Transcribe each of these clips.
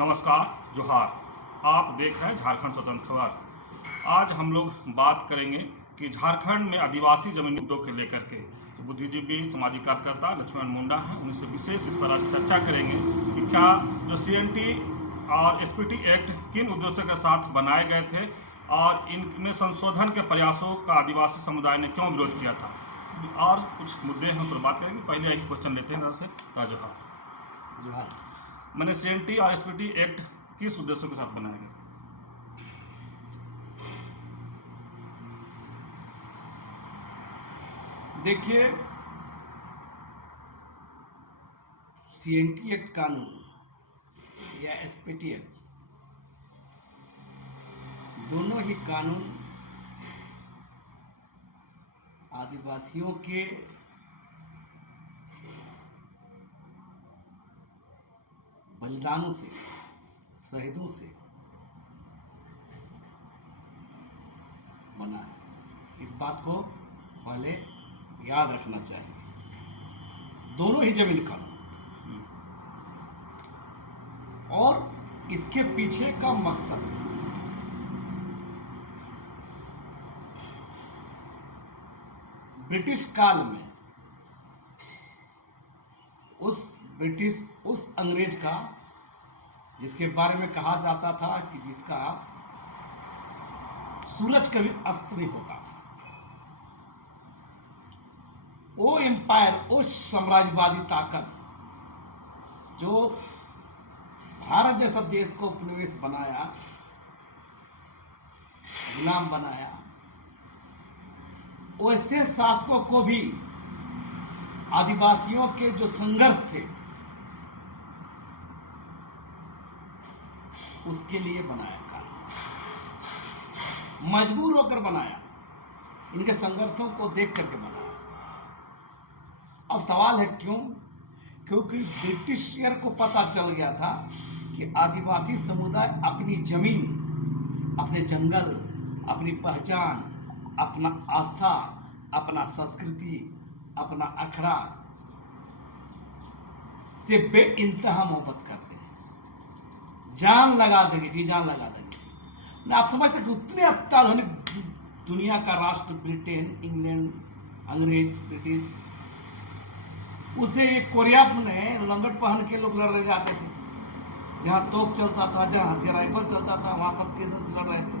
नमस्कार, जोहार। आप देख रहे हैं झारखंड स्वतंत्र खबर। आज हम लोग बात करेंगे कि झारखंड में आदिवासी जमीन मुद्दों के लेकर के बुद्धिजीवी सामाजिक कार्यकर्ता लक्ष्मण मुंडा हैं, उनसे विशेष इस पर आज चर्चा करेंगे कि क्या जो CNT और SPT एक्ट किन उद्देश्यों के साथ बनाए गए थे और इनमें संशोधन के प्रयासों का आदिवासी समुदाय ने क्यों विरोध किया था, और कुछ मुद्दे हैं उस पर बात करेंगे। पहले एक क्वेश्चन लेते हैं से जोहार। जोहार। मैंने CNT और SPT एक्ट किस उद्देश्यों के साथ बनाया गया? देखिए, CNT एक्ट कानून या SPT एक्ट, दोनों ही कानून आदिवासियों के बलिदानों से, शहीदों से बना है। इस बात को पहले याद रखना चाहिए। दोनों ही जमीन कानून और इसके पीछे का मकसद ब्रिटिश काल में उस अंग्रेज का, जिसके बारे में कहा जाता था कि जिसका सूरज कभी अस्त नहीं होता था, वो एम्पायर, उस साम्राज्यवादी ताकत जो भारत जैसा देश को उपनिवेश बनाया, गुलाम बनाया, वैसे शासकों को भी आदिवासियों के जो संघर्ष थे उसके लिए बनाया कानून, मजबूर होकर बनाया, इनके संघर्षों को देख करके बनाया। अब सवाल है क्यों? क्योंकि ब्रिटिशियर को पता चल गया था कि आदिवासी समुदाय अपनी जमीन, अपने जंगल, अपनी पहचान, अपना आस्था, अपना संस्कृति, अपना अखड़ा से बेइंतहा मोहब्बत करते हैं, जान लगा देंगे, जी जान लगा देंगे। आप समझ सकते, उतने अत्याधुनिक दुनिया का राष्ट्र ब्रिटेन, इंग्लैंड, अंग्रेज, ब्रिटिश, उसे एक कोरिया में लंगट पहन के लोग लड़ जाते थे। जहाँ तोप चलता था, जहाँ हथियार राइफल चलता था, वहां पर केंद्र से लड़ रहे थे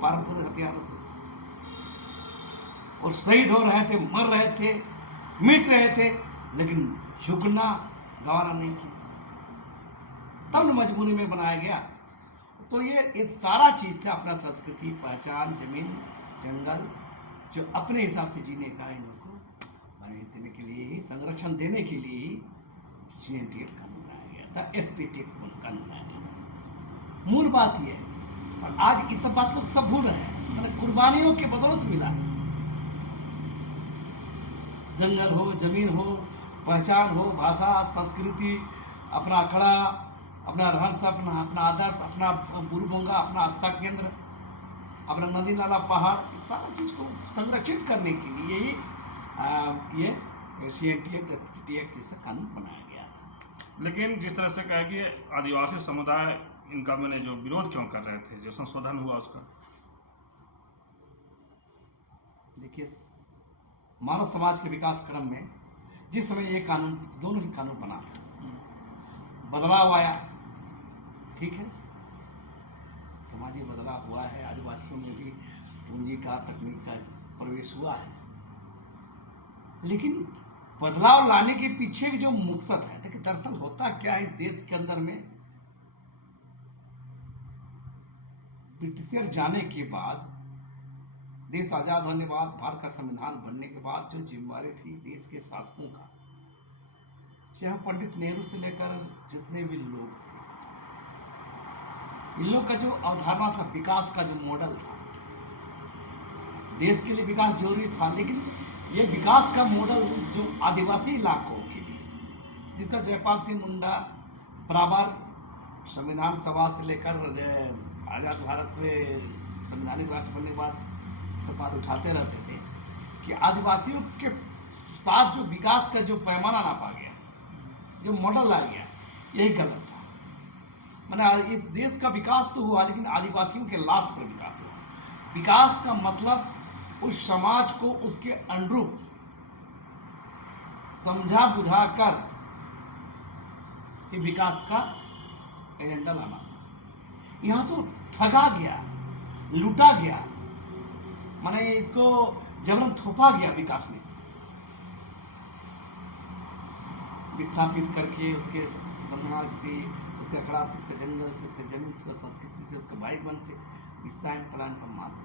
पारंपरिक हथियारों से, और शहीद हो रहे थे, मर रहे थे, मिट रहे थे, लेकिन झुकना गवारा नहीं किया। तब न मजबूरी में बनाया गया। तो ये सारा चीज था, अपना संस्कृति, पहचान, जमीन, जंगल, जो अपने हिसाब से जीने का इन लोगों को बने देने के लिए ही, संरक्षण देने के लिए ही CNT एक्ट कानून बनाया गया था, SPT एक्ट कानून बनाया गया था। मूल बात यह है, और आज इस सब बात लोग सब भूल रहे हैं। मैंने कुर्बानियों के बदौलत मिला, जंगल हो, जमीन हो, पहचान हो, भाषा, संस्कृति, अपना अखड़ा, अपना रहन सहन, अपना आदर्श, अपना बुरबोंगा, अपना आस्था केंद्र, अपना नदी नाला, पहाड़, सारा चीज को संरक्षित करने के लिए ही ये CNT एक्ट, SPT एक्ट जैसा कानून बनाया गया था। लेकिन जिस तरह से कहा कि आदिवासी समुदाय इनका मैंने जो विरोध क्यों कर रहे थे, जो संशोधन हुआ उसका? देखिए, मानव समाज के विकास क्रम में जिस समय ये कानून, दोनों ही कानून बना था, बदलाव आया, ठीक है, समाजी बदलाव हुआ है, आदिवासियों में भी पूंजी का, तकनीक का प्रवेश हुआ है, लेकिन बदलाव लाने के पीछे जो मकसद है, देखिए दरअसल होता क्या है, इस देश के अंदर में ब्रिटिशियर जाने के बाद, देश आजाद होने के बाद, भारत का संविधान बनने के बाद जो जिम्मेदारी थी देश के शासकों का, चाहे पंडित नेहरू से लेकर जितने भी लोग थे, इन लोग का जो अवधारणा था, विकास का जो मॉडल था, देश के लिए विकास जरूरी था, लेकिन ये विकास का मॉडल जो आदिवासी इलाकों के लिए, जिसका जयपाल सिंह मुंडा बराबर संविधान सभा से लेकर आजाद भारत में संवैधानिक राष्ट्र बनने के बाद सब बात उठाते रहते थे कि आदिवासियों के साथ जो विकास का जो पैमाना नापा गया, जो मॉडल लाया गया, यही गलत था। मैंने इस देश का विकास तो हुआ, लेकिन आदिवासियों के लाश पर विकास हुआ। विकास का मतलब उस समाज को उसके अनुरूप समझा बुझा कर विकास का एजेंडा लाना था। यहाँ तो ठगा गया, लूटा गया, माने इसको जबरन थोपा गया विकास नीति विस्थापित करके, उसके समाज से, उसके अखड़ा से, उसके जंगल से, उसके जमीन से, उसके संस्कृति से, उसके वायुवन से विस्तार पलायन का मार्ग।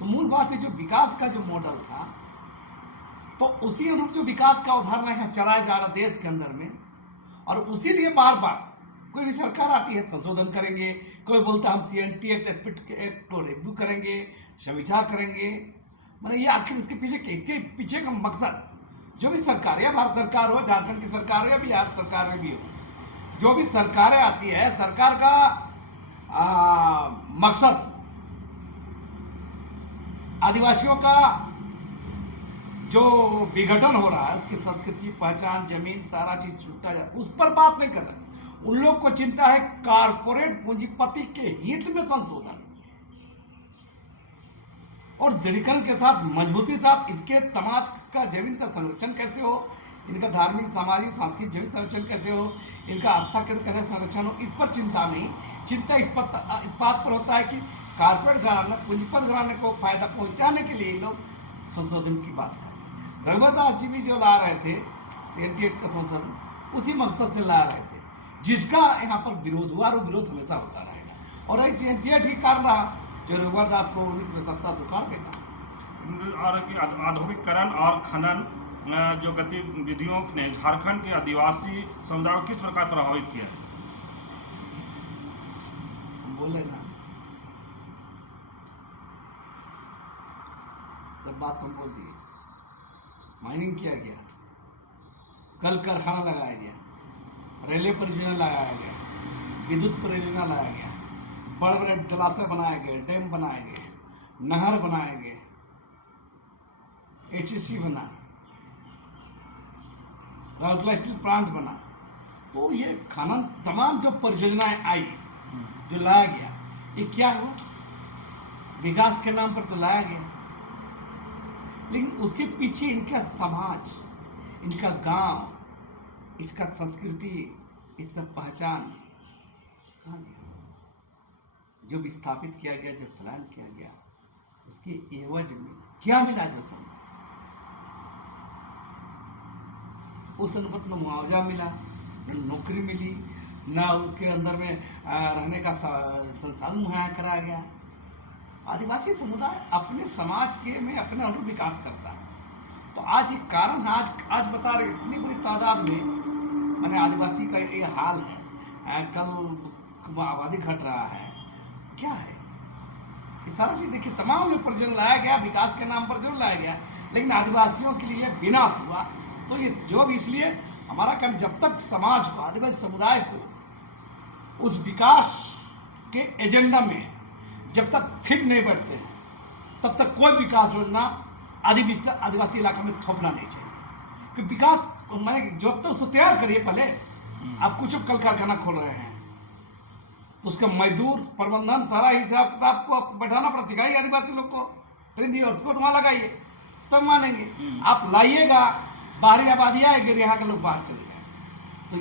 तो मूल बात है, जो विकास का जो मॉडल था, तो उसी अनुरूप जो विकास का उदाहरण यहाँ चलाया जा रहा देश के अंदर में, और उसी लिए बार बार कोई भी सरकार आती है संशोधन करेंगे, कोई बोलता है हम CNT एक्ट को रिव्यू करेंगे, समीक्षा करेंगे। मैंने ये आखिर इसके पीछे का मकसद, जो भी सरकार, या भारत सरकार हो, झारखंड की सरकार हो, या बिहार सरकार में भी हो, जो भी सरकारें आती है, सरकार का मकसद आदिवासियों का जो विघटन हो रहा है, उसकी संस्कृति, पहचान, जमीन, सारा चीज छूटा जाता है, उस पर बात नहीं कर रहा। उन लोग को चिंता है कारपोरेट पूंजीपति के हित में संशोधन, और दृढ़ीकरण के साथ, मजबूती के साथ इनके समाज का जमीन का संरक्षण कैसे हो, इनका धार्मिक, सामाजिक, सांस्कृतिक जमीन संरक्षण कैसे हो, इनका आस्था केंद्र कैसे संरक्षण हो, इस पर चिंता नहीं। चिंता इस बात पर होता है कि कारपोरेट घराना, पूंजीपत घराने को फायदा पहुंचाने के लिए लोग संशोधन की बात करते हैं। रघुवर दास जी भी जो ला रहे थे CNT एक्ट का संशोधन, उसी मकसद से ला रहे थे, जिसका यहाँ पर विरोध हुआ, और विरोध हमेशा होता रहेगा। और ऐसी CNT एक्ट ही कारण रहा जो रघुवर दास को 19 सत्ता से उखाड़ देगा। और कि आधुनिकीकरण और खनन जो गतिविधियों ने झारखंड के आदिवासी समुदाय को किस प्रकार प्रभावित किया? बोले ना, सब बात हम बोल दिए। माइनिंग किया गया, कल कारखाना लगाया गया, रेलवे परियोजना लगाया गया, विद्युत परियोजना लगाया गया, बड़े बड़े जलाशय बनाए गए, डैम बनाए गए, नहर बनाए गए, HEC बना, राउरकेला स्टील प्लांट बना। तो ये खनन, तमाम जो परियोजनाएं आई, जो लाया गया, ये क्या हुआ? विकास के नाम पर तो लाया गया, लेकिन उसके पीछे इनका समाज, इनका गांव, इसका संस्कृति, इसका पहचान कहाँ गया? जो विस्थापित किया गया, जो पलायन किया गया, उसके एवज में क्या मिला? जो समय उस अनुपात में मुआवजा मिला, न नौकरी मिली, न उसके अंदर में रहने का संसाधन मुहैया कराया गया। आदिवासी समुदाय अपने समाज के में अपने अनुरूप विकास करता है। तो आज एक कारण है, आज बता रहे इतनी बड़ी तादाद में मैंने आदिवासी का ये हाल है, कल आबादी घट रहा है, क्या है ये सारा चीज? देखिए, तमाम जो प्रयोजन लाया गया, विकास के नाम पर जो लाया गया, लेकिन आदिवासियों के लिए विनाश हुआ। तो ये जो भी, इसलिए हमारा काम, जब तक समाज को, आदिवासी समुदाय को उस विकास के एजेंडा में जब तक फिट नहीं बैठते हैं, तब तक कोई विकास योजना आदिवासी इलाका में थोपना नहीं चाहिए। कि विकास मैंने जब तक उसको तैयार करिए, पहले आप कुछ कल कारखाना खोल रहे हैं तो उसका मजदूर, प्रबंधन, सारा हिसाब किताब को बैठाना पड़ा, सिखाइए आदिवासी लोग को, ट्रेन दिए, और उसको वहाँ लगाइए, तब मानेंगे। आप लाइएगा, बाहरी आबादी आएगी, यहाँ के लोग बाहर चले जाएंगे। तो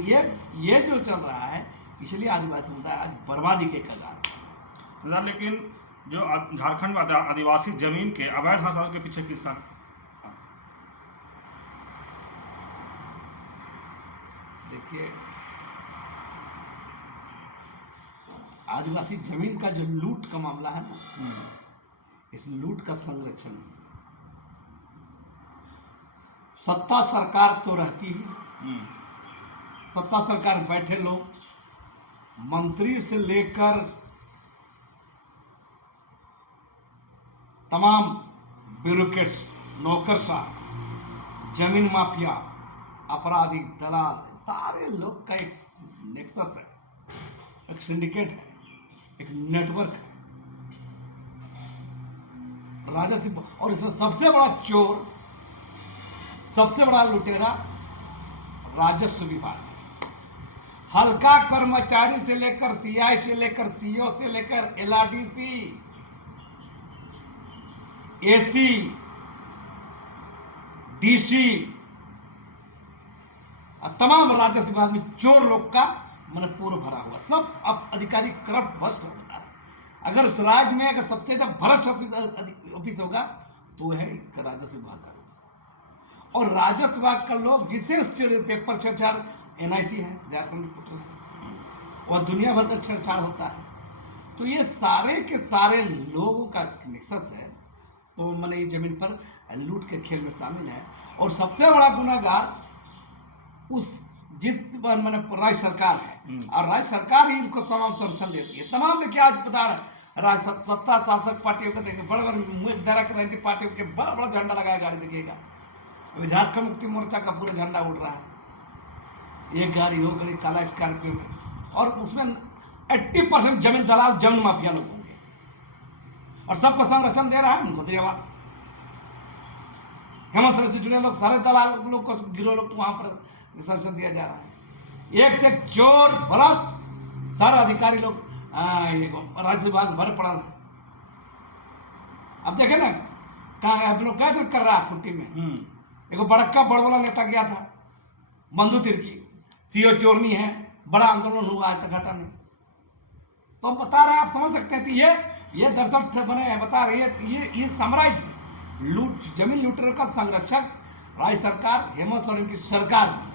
ये जो चल रहा है, इसलिए आदिवासी समुदाय आज बर्बादी के कगार पर। लेकिन जो झारखंड में आदिवासी जमीन के अवैध हस्तांतरण के पीछे किसका? देखिए, आदिवासी जमीन का जो लूट का मामला है ना, इस लूट का संरक्षण, सत्ता सरकार तो रहती है, सत्ता सरकार बैठे लोग, मंत्री से लेकर तमाम ब्यूरोक्रेट्स, नौकरशाह, जमीन माफिया, अपराधी, दलाल, सारे लोग का एक नेक्सस है, एक सिंडिकेट है, एक नेटवर्क है, राजस्व। और इसमें सबसे बड़ा चोर, सबसे बड़ा लुटेरा राजस्व विभाग। हल्का कर्मचारी से लेकर सीआई से लेकर सीओ से लेकर एलआरडीसी, एसी, डीसी और तमाम राजस्व विभाग में चोर लोग का मन पूर्व भरा हुआ। सब अब अधिकारी करप्ट भ्रष्ट हो गया। अगर इस राज्य में अगर सबसे ज्यादा भ्रष्ट ऑफिस होगा तो वह है राजस्व विभाग का लोग। और राजस्व विभाग का लोग जिसे उस पेपर छेड़छाड़ एनआईसी है, झारखंड रिपोर्टर है, वह दुनिया भर का छेड़छाड़ होता है। तो ये सारे के सारे लोगों का निक्सस है। तो मैंने ये जमीन पर लूट के खेल में शामिल है। और सबसे बड़ा गुनाहगार उस जिस मैंने राज्य सरकार है, और राज्य सरकार ही इनको तमाम संरक्षण देती है। तमाम देखिए आज बता रहे राज्य सत्ता शासक पार्टियों को देखेंगे, बड़े बड़े मुँह दरा के राजनीतिक पार्टियों के बड़ा बड़ा झंडा लगाया गाड़ी देखिएगा। अभी झारखंड मुक्ति मोर्चा का पूरा झंडा उड़ रहा है, एक गाड़ी हो गई काला स्कॉर्पियो में, और उसमें 80% जमीन दलाल जमीन माफिया लोग होंगे, और सबको संरक्षण दे रहा है उनको आवास। हेमंत सोरेन से जुड़े लोग सारे दलाल लोग को गिरोह लोग वहां पर संरक्षण दिया जा रहा है। एक से चोर भ्रष्ट सारे अधिकारी लोग राज्य विभाग भर पड़ा है। अब देखे ना कहाँ आप लोग क्या कर रहा है खुट्टी में। एक बड़का बड़बड़ा नेता गया था बंधु तिर्की, सीओ चोरनी है, बड़ा आंदोलन हुआ, आज तक घटा नहीं। तो हम बता रहे हैं, आप समझ सकते हैं कि ये दरअसल बने हैं, बता रहे हैं ये साम्राज्य लूट जमीन लूटेरों का संरक्षक राज्य सरकार, हेमंत सोरेन की सरकार भी है।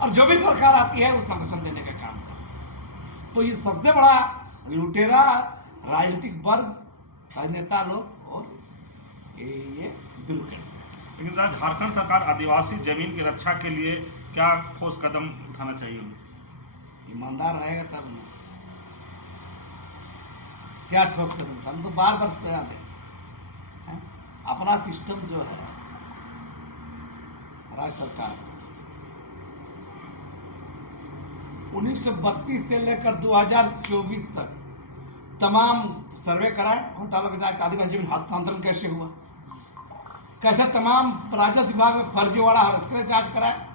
और जो भी सरकार आती है वो संरक्षण देने का काम है। तो ये सबसे बड़ा लुटेरा राजनीतिक वर्ग, राजनेता लोग और ये ब्यूरोक्रेट्स है। लेकिन झारखंड सरकार आदिवासी जमीन की रक्षा के लिए क्या ठोस कदम उठाना चाहिए? ईमानदार रहेगा तब ना, क्या ठोस कदम। हम तो बार बार सजा दें अपना सिस्टम जो है राज्य सरकार 1932 से लेकर 2024 तक तमाम सर्वे कराए, घोटाला विधायक आदिवासी जमीन हस्तांतरण कैसे हुआ, कैसे तमाम राजस्व विभाग में फर्जीवाड़ा हरस्कर जांच कराए,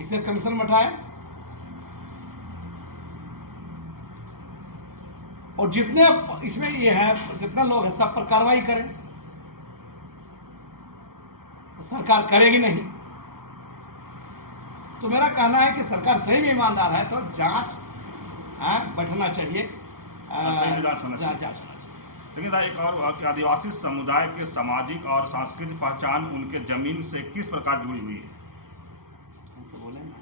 इसे कमीशन में उठाए, और जितने इसमें ये है जितने लोग हैं सब पर कार्रवाई करें। तो सरकार करेगी नहीं। तो मेरा कहना है कि सरकार सही में ईमानदार है तो जांच बैठना चाहिए, सही से जांच होना चाहिए। लेकिन एक और आदिवासी समुदाय के सामाजिक और सांस्कृतिक पहचान उनके जमीन से किस प्रकार जुड़ी हुई है? हम तो बोले ना,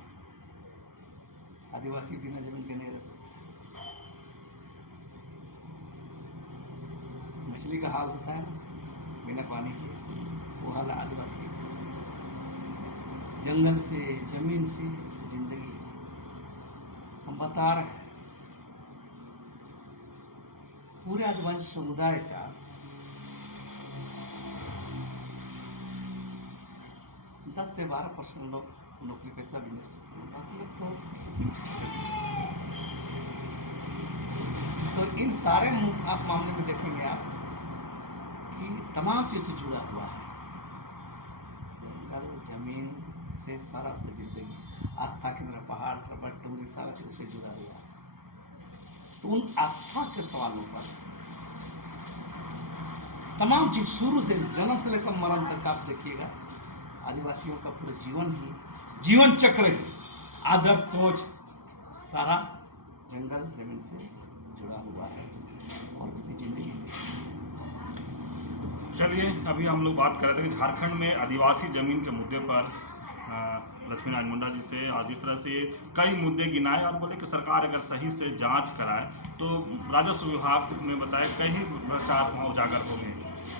आदिवासी बिना जमीन के नहीं रह सकते। मछली का हाल होता है ना बिना पानी के, वो हाल आदिवासी। जंगल से जमीन से जिंदगी हम बता रहे हैं। पूरे आदिवासी समुदाय का 10 से 12% लोग नौकरी पेशा बिजनेस, बाकी लोग तो इन सारे आप मामले में देखेंगे आप कि तमाम चीज़ से जुड़ा हुआ है। जंगल जमीन से सारा उसका जिंदगी, आस्था की तरह पहाड़ पर्वत टूरी सारा चीज़ से जुड़ा हुआ है। तो उन आस्था के सवालों पर तमाम चीज शुरू से जन्म से लेकर मरण तक आप देखिएगा, आदिवासियों का पूरा जीवन चक्र ही आदर्श सोच सारा जंगल जमीन से जुड़ा हुआ है और उसकी जिंदगी से। चलिए, अभी हम लोग बात कर रहे थे कि झारखंड में आदिवासी जमीन के मुद्दे पर लक्ष्मीनारायण मुंडा जी से, और जिस तरह से कई मुद्दे गिनाए और बोले कि सरकार अगर सही से जांच कराए तो राजस्व विभाग ने बताया कई भ्रष्टाचार वहाँ उजागर होंगे।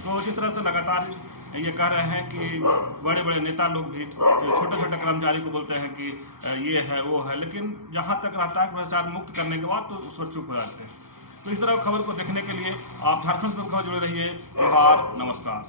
तो जिस तरह से लगातार ये कह रहे हैं कि बड़े बड़े नेता लोग भी छोटे छोटे कर्मचारी को बोलते हैं कि ये है वो है, लेकिन जहाँ तक रहता है भ्रष्टाचार मुक्त करने के बाद तो उस पर चुप हो जाते हैं। तो इस तरह खबर को देखने के लिए आप झारखंड से खबर जुड़े रहिए। जोहार, नमस्कार।